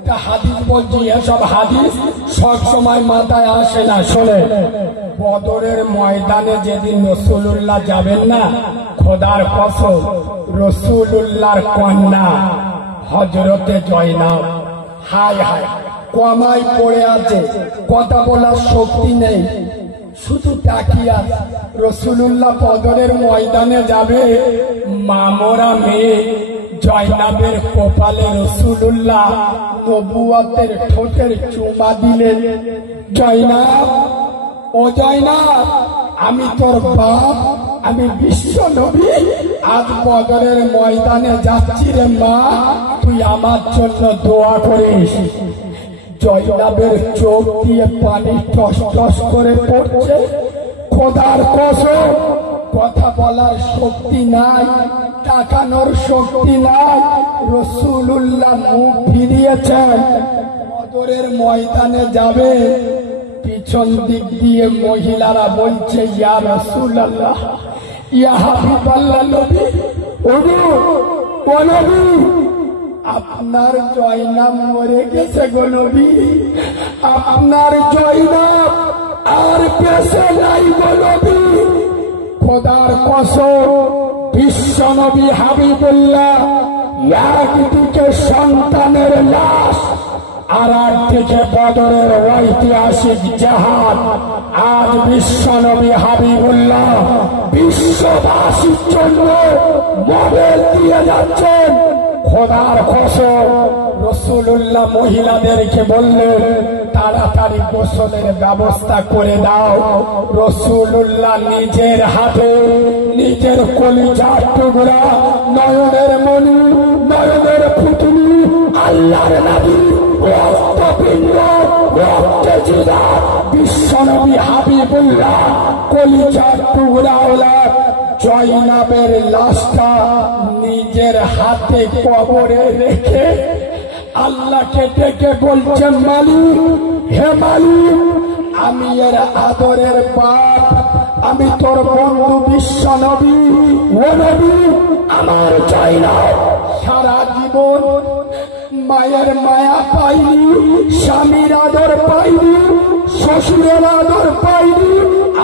একটা হাদিস বলছি, এসব হাদিস সব সময় মাথায় আসে না। শোনে, বদরের ময়দানে যেদিন রাসূলুল্লাহ যাবেন না, খোদার কসম, রাসূলুল্লাহর কন্যা হযরতে জয়নাব হায় হায় কমাই পড়ে আছে, কথা বলার শক্তি নেই, শুধু তাকিয়া। রাসূলুল্লাহ বদরের ময়দানে যাবে, মামরা মেয়ে জয়নাবের কপালে রাসূলুল্লাহ নবুয়তের ঠোঁটের চুমা দিলেন। জয়নাব, ও জয়নাব, আমি তোর বাপ, আমি বিশ্ব নবী, আজ বদরের ময়দানে যাচ্ছি রে মা, তুই আমার জন্য দোয়া করিস। জয়নাবের চোখ দিয়ে পানি টস টস করে পড়ছে। খোদার কসম, কথা বলার শক্তি নাই, তাকানোর শক্তি নাই। রাসূলুল্লাহ মুখ ফিরিয়েছেন, বদরের ময়দানে যাবে। পিছন দিক দিয়ে মহিলারা বলছে, ইয়া রাসূলুল্লাহ, ইয়া হাবিবাল্লাহ, নবী, ও নবী, আপনার জয়নাব মরে গেছে গো নবী, আপনার জয়নাব আর বেঁচে নাই গো নবী। খোদার কসম, বিশ্ব নবী হাবিবুল্লাহ একদিকে সন্তানের লাশ, আর একদিকে বদরের ঐতিহাসিক জাহাজ। আজ বিশ্ব নবী হাবিবুল্লাহ বিশ্ববাসীর জন্য মডেল দিয়ে যাচ্ছেন। খোদার কসম, রাসূলুল্লাহ মহিলাদেরকে বললেন, তাড়াতাড়ি গোসলের ব্যবস্থা করে দাও। রাসূলুল্লাহ নিজের হাতে নিজের কলিজার টুকরা, নয়নের মণি, নয়নের পুতুলি, আল্লাহর নবী রক্তপিণ্ড, রক্তে জিগার বিশ্বনবী হাবিবুল্লাহ কলিজার টুকরা ওলাদ জয়নাবের লাশটা নিজের হাতে কবরে রেখে আল্লাহকে ডেকে বলছে, মালিক, হে মালিক, আমি এর আদরের বাপ, আমি তোর বন্ধু বিশ্ব নবী, ও নবী, আমার জয়নাব সারা জীবন মায়ের মায়া পাইনি, স্বামীর আদর পাইনি, শ্বশুরের আদর পাইনি।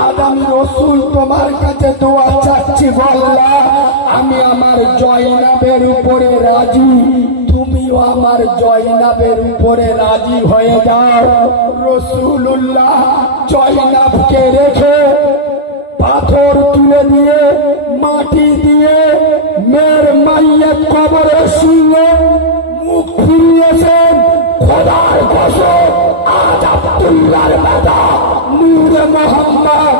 আজ আমি রাসূল তোমার কাছে দোয়া চাচ্ছি, আল্লাহ, আমি আমার জয়নাবের উপরে রাজি, তুমিও আমার জয়নাবের উপরে রাজি হয়ে যাও। রাসূলুল্লাহ জয়নাবকে রেখে পাথর তুলে দিয়ে, মাটি দিয়ে মেয়ের মাইয়াত কবরে শুয়ে মুখ ফিরিয়েছেন। খোদার কসম, আজ আব্দুল্লাহর বেটা নূরে মুহাম্মদ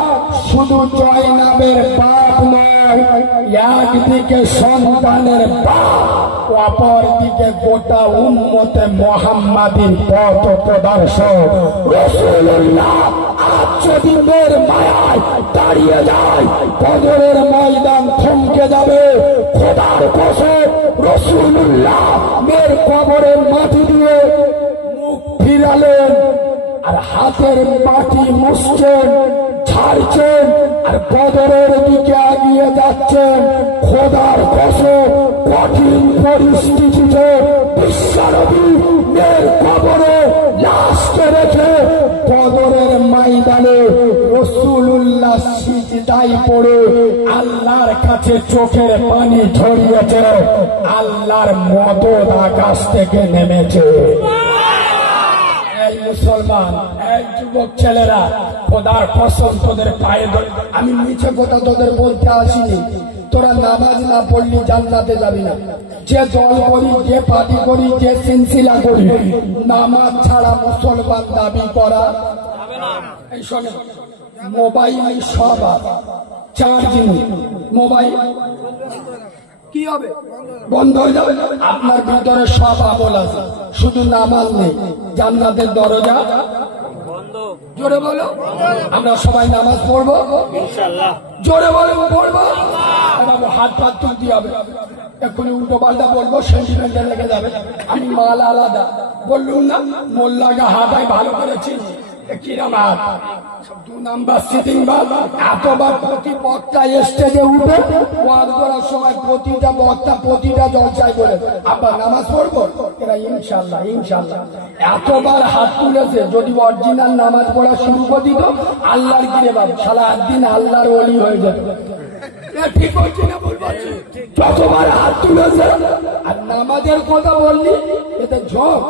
শুধু জয়নাবের বাপ নয়, একদিকে সন্তানের বাপ, অপর দিকে গোটা উম্মতে মুহাম্মাদীর পথ প্রদর্শক। রাসূলুল্লাহ আজ যদি মেয়ের মায়ায় দাঁড়িয়ে যায়, বদরের ময়দান থমকে যাবে। খোদার কসম, রাসূলুল্লাহ মেয়ের কবরের মাটি দিয়ে মুখ ফিরালেন, আর হাতের মাটি মুছছেন, ছাড়ছেন, আর বদরের দিকে এগিয়ে যাচ্ছেন। খোদার কসম, কঠিন পরিস্থিতিতে বিশ্বনবী মেয়ের কবরে লাশকে রেখে বদরের ময়দানে রাসূলুল্লাহ সিজদায় পড়ে আল্লাহর কাছে চোখের পানি ঝরিয়েছে। আল্লাহর মদদ আকাশ থেকে নেমেছে। এই মুসলমান, এই যুবক ছেলেরা, খোদার কসম তোদের পায়ে ধরে, আমি মিছে কথা তোদের বলতে আসিনি। তোরা নামাজ না পড়লি জান্নাতে যাবি না। যে দল করি, যে পার্টি করি, যে সিলসিলা করি, নামাজ ছাড়া মুসলমান দাবি করা এই শোনে। মোবাইল সব চার্জিং, মোবাইল কি হবে, বন্ধ হয়ে যাবে। আপনার ভিতরে সব আমল আছে, শুধু নামাজ নেই। জান্নাতের দরজা বন্ধ। জোরে বলো, আমরা সবাই নামাজ পড়বো ইনশাআল্লাহ। জোরে বলো, পড়বো। হাত পাত তুলতে হবে, এক্ষুনি উল্টো পাল্টা বলবো, সেন্টিমেন্টে লেগে যাবে। আমি মাল আলাদা বললুম না, মোল্লাকে হাতায় ভালো করেছি, কিরম হাত, দু নাম্বার সিটিং বাদ। এতবার প্রতি বক্তা স্টেজে উঠে ওয়াজ করার সময় প্রতিটা বক্তা প্রতিটা জলসায় বলে আব্বা নামাজ পড়বো, এরা ইনশাল্লাহ ইনশাল্লাহ এতবার হাত তুলেছে। যদি অরিজিনাল নামাজ পড়া শুরু করে দিত, আল্লাহর গিরে বাপ সারা একদিন আল্লাহর ওলি হয়ে যেত। ঠিক হচ্ছে না বলবো? যতবার হাত তুলেছে আর নামাজের কথা বললি এতে ঝোঁক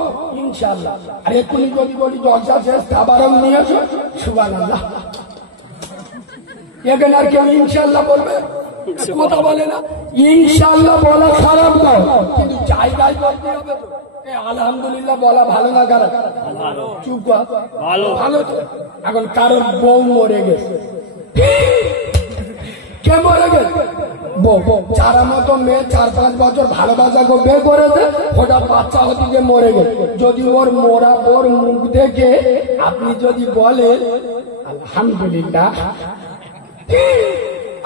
ইনশাল্লাহ। আর এক্ষুনি যদি বলি জলসা শেষ খাবারও নিয়ে এসো, সুবহানাল্লাহ। এখানে আর কেউ ইনশাল্লাহ বলবে কথা বলে না। ইনশাল্লাহ বলা খারাপ নয়, কিন্তু জায়গায় বলতে হবে তো। আলহামদুলিল্লাহ বলা ভালো না খারাপ? চুপ কর, ভালো তো। এখন কারোর বউ মরে গেছে, কে মরে গেছে? বউ। যারা মতো মেয়ে 4-5 বছর ভালোবাসা করে বিয়ে করেছে, ওটা বাচ্চা হতে মরে গেছে। যদি ওর মোরা বোর মুখ দেখে আপনি যদি বলেন আলহামদুলিল্লাহ,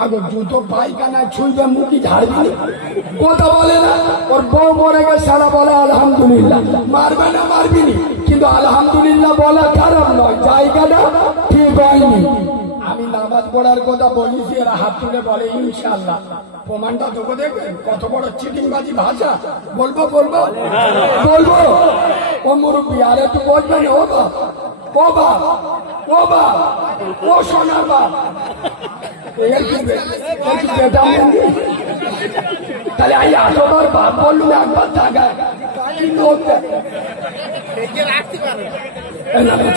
আগে জুতো পায়খানা ছুঁইবে মুখি ঝাড়বি, কথা বলে না। ওর বউ মরে গেছে, সারা বলে আলহামদুলিল্লাহ। মারবে না মারবিনি, কিন্তু আলহামদুলিল্লাহ বলা খারাপ নয়, জায়গাটা ঠিক হয়নি। আমি নামাজ পড়ার কথা বলেছি, এরা হাত তুলে বলে ইনশাল্লাহ। প্রমাণটা তোকে দেখবেন কত বড় চিটিংবাজি ভাষা। বলবো বলবো বলবো ও মুরব্বী, আর একটু বলবেন ও বাপ, ও বাপ, ও বাপ, ও সোনার বাপ। তাহলে আমি এতবার বাপ বললুম, একবার থাকায়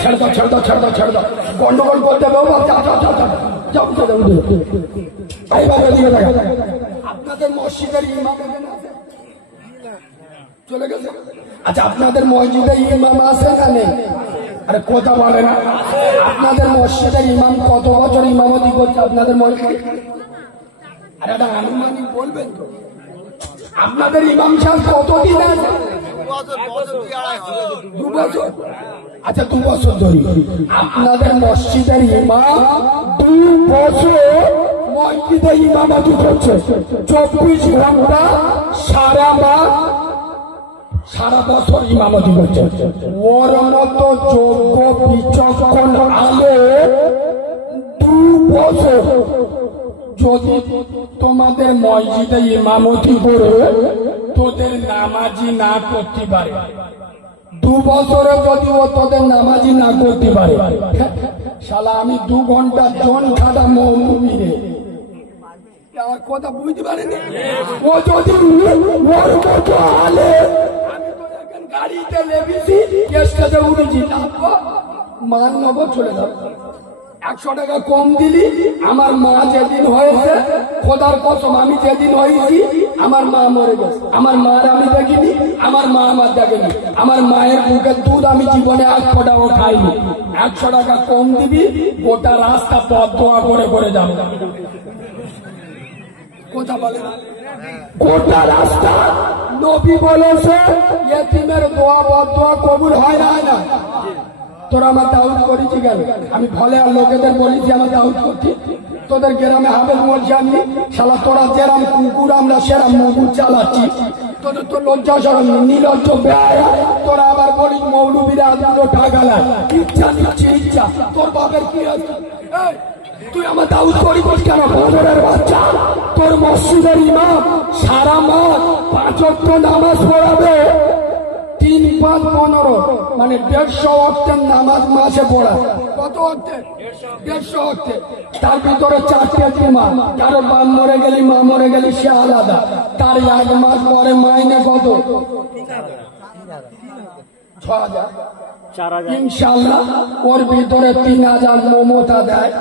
ছেড়ে দাও ছেড়ে দাও ছেড়ে দাও ছেড়ে দাও, গন্ডগোল করতে হবে। আপনাদের মসজিদের ইমাম চলে গেছে? আচ্ছা, আপনাদের মসজিদের ইমাম আছে না নেই? আরে কথা বলে না। আপনাদের মসজিদের ইমাম কত বছর ইমামতি করছে আপনাদের মসজিদে? আরে এটা আনুমানিক বলবেন তো? আপনাদের ইমাম সাহেব কতদিন আছে? 2 বছর। আচ্ছা 2 বছর ধরে আপনাদের মসজিদের ইমাম 2 বছর মসজিদে ইমামতি করছে, 24 ঘন্টা সারা মাস সারা বছর ইমামতি করছে। ওর মতো যোগ্য বিচক্ষণ আলে 2 বছর যদি তোমাদের মসজিদে ইমামতি করে তোদের নামাজি না করতে পারে, 2 বছরে যদি ও তোদের নামাজি না করতে পারে, শালা আমি 2 ঘন্টা জন খাটা মৌলবি রে, আমার কথা বুঝতে পারেনি। ও যদি ওর মতো আলে, আমি তো এখন গাড়িতে লেগেছি, কেসটাতে উঠেছি, তারপর মান নেবো, চলে যাবো। 100 টাকা কম দিলি। আমার মা যেদিন হয়েছে, খোদার কসম আমি যেদিন হয়েছি আমার মা মরে গেছে, আমার মার আমি দেখিনি, আমার মা আমার দেখেনি। আমার মায়ের বুকের দুধ আমি জীবনে 1 ফোঁটাও খাইনি। 100 টাকা কম দিবি, গোটা রাস্তা পথ দোয়া করে করে যাবো। কথা বলে না, গোটা রাস্তা নবী বলেছে ইয়েতিমের দোয়া বদদোয়া কবুল হয় না। তোরা আমার দাউদ করেছি কেন? আমি ফলে আর লোকেদের বলেছি আমার দাউদ করছি। তোদের গ্রামে হাবেল বলছি আমি, শালা তোরা যেরাম কুকুর আমরা সেরাম মগুর চালাচ্ছি। তোদের তো লজ্জা সরম নির্লজ্জ ব্যয়। তোরা আবার বলিস মৌলবীরা তো টাকা লাগে, ইচ্ছা নিচ্ছি ইচ্ছা। তোর বাপের কি আছে? তুই আমার দাউদ করিস কেন? বদরের বাচ্চা, তোর মসজিদের ইমাম সারা মাস 5 ওয়াক্ত নামাজ পড়াবে, 3, 5, 15 মানে 150 ওয়াক্তের নামাজ মাসে পড়া। কত ওয়াক্তে? 150 ওয়াক্তে। তার ভিতরে 4টে জুমা। কারো বাপ মরে গেলি, মা মরে গেলি, সে আলাদা। তার 1 মাস পরে মাইনে কত? 6000। ইনশাল্লাহ ওর ভিতরে 3000 মমতা দেয়।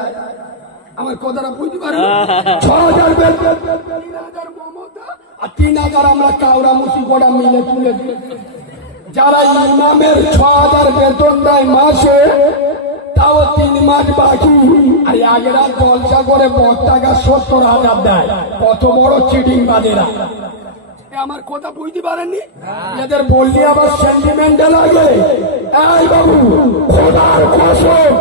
আমার কথাটা বুঝতে পারেন? 6000 3000 মমতা আর 3000 আমরা কাউরা মুসি গোড়া মিলে তুলে দিই। যারা ইমামের 6000 বেতন দেয় মাসে, তাও 3 মাস বাকি। আর আগেরা জলসা করে বক্তাকে 70,000 দেয়। কত বড় চিটিং বাজেরা! আমার কথা বুঝতে পারেননি? এদের বললি আবার সেন্টিমেন্টাল লাগে। এই বাবু, খোদার কসম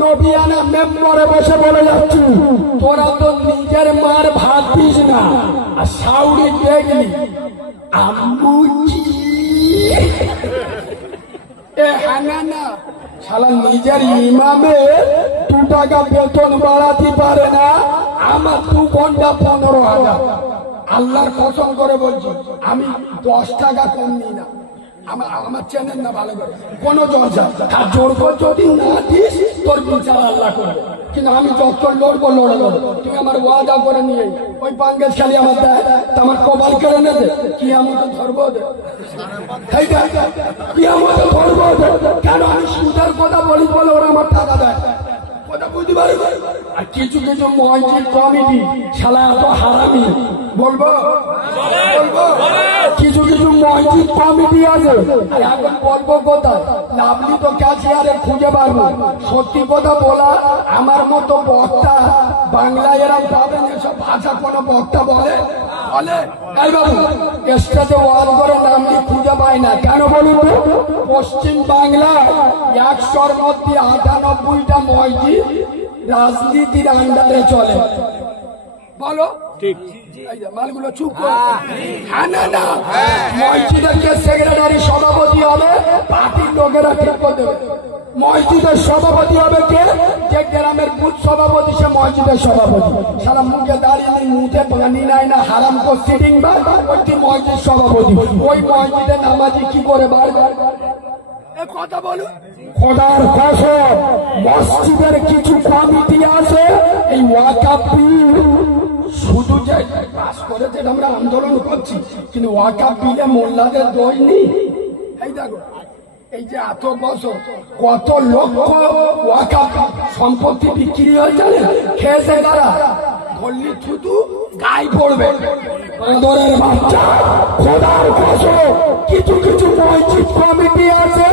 নবিয়ানা মেম্বরে বসে বলে যাচ্ছি, তোরা তো নিজের মার ভাত দিস না। আর সাউরি দেখলি আম্মুজি, এ হানা না শালা নিজের ইমামে 2 টাকা বেতন বাড়াতে পারে না, আমার 2 ঘন্টা 15,000। আল্লাহর কসম করে বলছি, আমি 10 টাকা কম নিই না। আমার চেনেন না ভালো করে, কোন জলসা আর জোর করে যদি না দিস তোর বিচার আল্লাহ করবে। কিন্তু আমি যত লড়বো লড়বো, তুমি আমার ওয়াদা করে নিয়ে ওই পাঙ্গেজ খালি আমার দেয়, আমার কপাল কেড়ে নেবে, কি আমাকে ধরবো কি আমাকে ধরবো? কেন আমি সুদের কথা বলি বলে ওরা আমার টাকা দেয়, কথা বুঝতে পারবে? আর কিছু কিছু মসজিদ কমিটি শালা এত হারামি, বলবো বলবো কিছু কিছু মসজিদ কমিটি আছে, এখন বলবো কোথায়, লাভলি তো ক্যাশিয়ারে খুঁজে পারবো। সত্যি কথা বলা, আমার মতো বক্তা বাংলায় এরকম পাবেন, এসব ভাষা কোনো বক্তা বলে বলে এই বাবু স্টেজে ওয়াজ করে নামটি খুঁজে পায় না কেন বলুন তো? পশ্চিম বাংলায় 100-র মধ্যে 98টা মসজিদ রাজনীতির আন্ডারে চলে, বলো ঠিক? মালগুলো চুপ করে, হ্যাঁ না না, মসজিদের যে সেক্রেটারি সভাপতি হবে পার্টির লোকেরা ঠিক করে দেবে। মসজিদের সভাপতি হবে কে? যে গ্রামের বুথ সভাপতি, সে মসজিদের সভাপতি। সারা মুখে দাঁড়িয়ে মুখে পানি নাই না, হারাম কো সিটিং বা ওই মসজিদ সভাপতি। ওই মসজিদের নামাজি কি করে বারবার কথা বলুন? খোদার কসম, মসজিদের কিছু কমিটি আছে, এই ওয়াকাফ শুধু যে পাস করেছে আমরা আন্দোলন করছি, কিন্তু ওয়াকাফ বিলে মোল্লাদের দোষ নেই। এই দেখো, এই যে এত বছর কত লক্ষ ওয়াকাফ সম্পত্তি বিক্রি হয়ে যাবে, খেয়েছে তারা, ধরলি শুধু গায়ে পড়বে। বাঁদরের বাচ্চা, খোদার কসম, কিছু কিছু মসজিদ কমিটি আছে,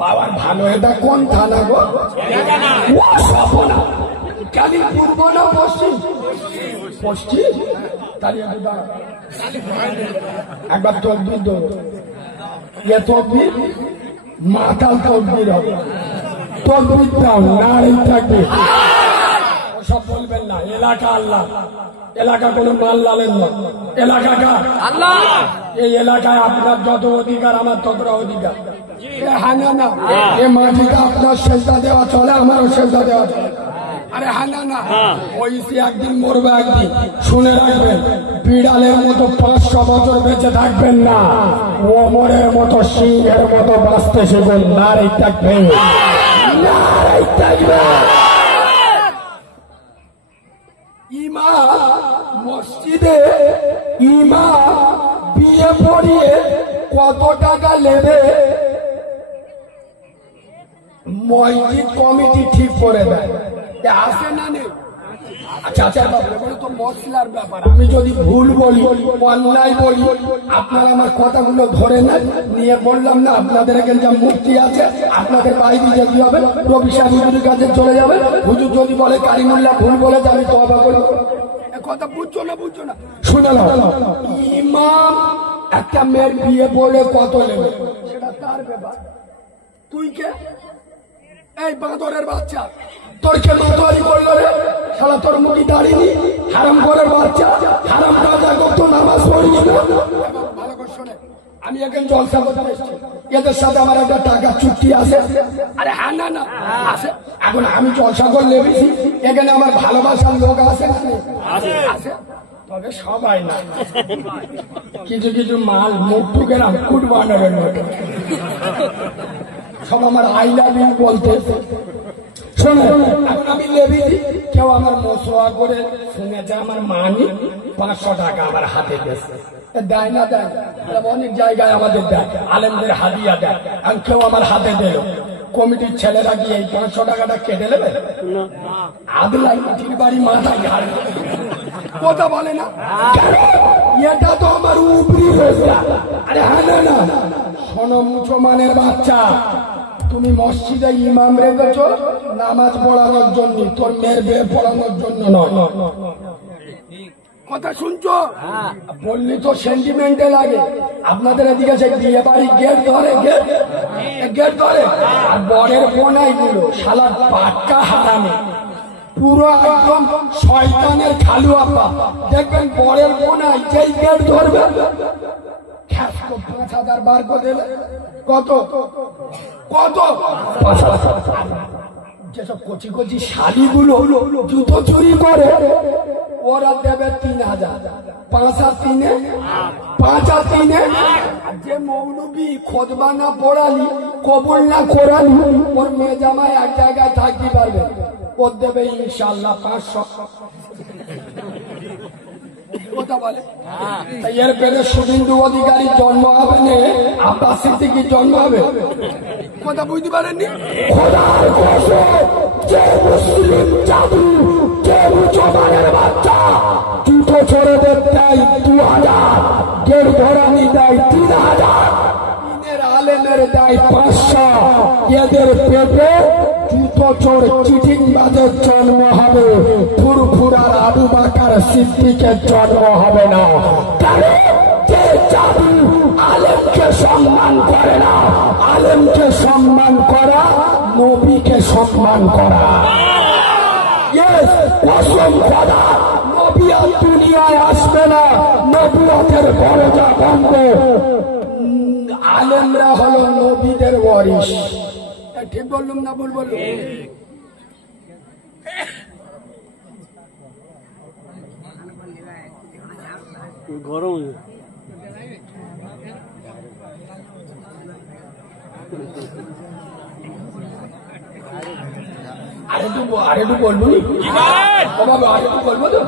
পাওয়ার ভালো। এটা কোন থানা গো? কালি পূর্ব না পশ্চিম? পশ্চিম। তাহলে একবার তকবির দেবো, এ তকবির মাতাল তকবির হবে, তকবির দাও নারী থাকবে। সব বলবেন না, এলাকা আল্লাহ, এলাকা কোনো মাল লালেন নয়, এলাকাটা আল্লাহ। এই এলাকায় আপনার যত অধিকার আমার ততটা অধিকার। হ্যাঁ না না, এ মাটিটা আপনার সেজদা দেওয়া চলে, আমারও সেজদা দেওয়া চলে। আরে হ্যাঁ না না, ওই একদিন মরবে, একদিন শুনে রাখবেন, বিড়ালের মতো 500 বছর বেঁচে থাকবেন না, ওমরের মতো সিংহের মতো বাঁচতে শিখুন। নারী থাকবে, নারী থাকবে। ইমাম মসজিদে ইমাম বিয়ে পড়িয়ে কত টাকা নেবে মসজিদ কমিটি ঠিক করে দেয়, আসে না নেই? আচ্ছা আচ্ছা, তো মশলার ব্যাপার, আমি যদি ভুল বলি, অন্যায় বলি, আপনারা আমার কথাগুলো ধরে নেন, নিয়ে বললাম না আপনাদের এখানে যা মুক্তি আছে, আপনাদের বাইরে যেতে হবে, রবি সাহেবের কাছে চলে যাবে। হুজুর যদি বলে কারিমুল্লাহ ভুল বলেছে, আমি তওবা করব। কথা বুঝছো না? বুঝছো না? শুনে নাও, ইমাম একটা মেয়ের বিয়ে পড়লে কত নেবে সেটা তার ব্যাপার। তুই কে? এই বাঁদরের বাচ্চা, তোর কে মাতোয়ারি করলো রে? শালা তোর মুখি দাঁড়িয়ে হারাম করার বাচ্চা, হারাম কাজা করতো, নামাজ পড়িনি না। ভালো করে শোনে, আমি এখন জলসা করতে এসেছি, এদের সাথে আমার একটা টাকা চুক্তি আছে। আরে হ্যাঁ না না আছে, এখন আমি জলসা করে লেবেছি, এখানে আমার ভালোবাসার লোক আছে না? আছে, তবে সবাই না, কিছু কিছু মাল মুখ টুকে না কুট বানাবেন, সব আমার আই লাভ ইউ বলতে। শোনো, এখন আমি লেবেছি, কেউ আমার মশোয়া করে শুনেছে আমার মানি 500 টাকা আমার হাতে গেছে, দেয় না দেয়, অনেক জায়গায় আমাদের দেয়, আলেমদের হাদিয়া দেয়, আর কেউ আমার হাতে দিল, কমিটির ছেলেরা গিয়ে এই 500 টাকাটা কেটে নেবে? আদলাই মাটির বাড়ি মাথায় ঘাড় কথা বলে না, এটা তো আমার উপরি রোজগার। আরে হ্যাঁ না না, শোনো মুসলমানের বাচ্চা, তুমি মসজিদে ইমাম রেখেছ নামাজ পড়ানোর জন্য, তোর মেয়ের বিয়ে পড়ানোর জন্য নয়। কথা শুনছো? বললি তো সেন্টিমেন্টে লাগে। আপনাদের এদিকে সে বিয়ে বাড়ি গেট ধরে, গেট ধরে, আর বরের বোনাই গুলো শালা পাক্কা হারামে, পুরো একদম শয়তানের খালু আপা। দেখবেন বরের কোনায় যেই গেট ধরবে 5,000 বার করে দেবে। কত কত? যেসব কচি কচি শাড়িগুলো জুতো চুরি করে ওরা দেবে 3,000। 5 আর 3 5 আর 3। যে মৌলবি খোদবা না পড়ালি, কবুল না করালি, ওর মেয়ে জামাই এক জায়গায় থাকতে পারবে, ওর দেবে ইনশাল্লাহ 500। কথা বলে এর পেটে শুভেন্দু অধিকারী জন্ম হবে না, আব্বাস সিদ্দিকীর জন্ম হবে। কথা বুঝতে পারেননি? খোদার কসম, যে মুসলিম জাদু, যে মুসলমানের বাচ্চা জুতো ছোড়দের দেয় 2,000, গেট ধরানি দেয় 3,000, দিনের আলেমের দেয় 500, এদের পেটে জুতো চোর চিটিংবাজের জন্ম হবে, ফুরফুরার আবু বকর সিদ্দিকের জন্ম হবে না। যে জাদু আলেমকে সম্মান করে না, আলেমকে সম্মান করা নবীকে সম্মান করা। কসম খোদা, নবী আর দুনিয়ায় আসবে না, নবুয়তের দরজা বন্ধ। আলেমরা হলো নবীদের ওয়ারিস। ঠিক বললুম না ভুল বললুম? গরম আরেকটু বলবো, আরেকটু বলবো তো।